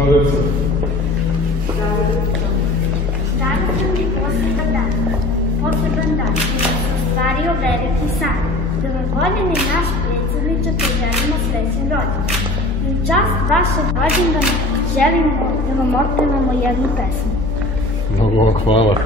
Danas nam je poseban dan. Poseban dan koji se ostvario veliki san. Da vam voljeni naš predsjedniče poželimo srećan rođendan. I u čast vašeg rođendana želimo da vam otpevamo jednu pesmu. Mnogo hvala.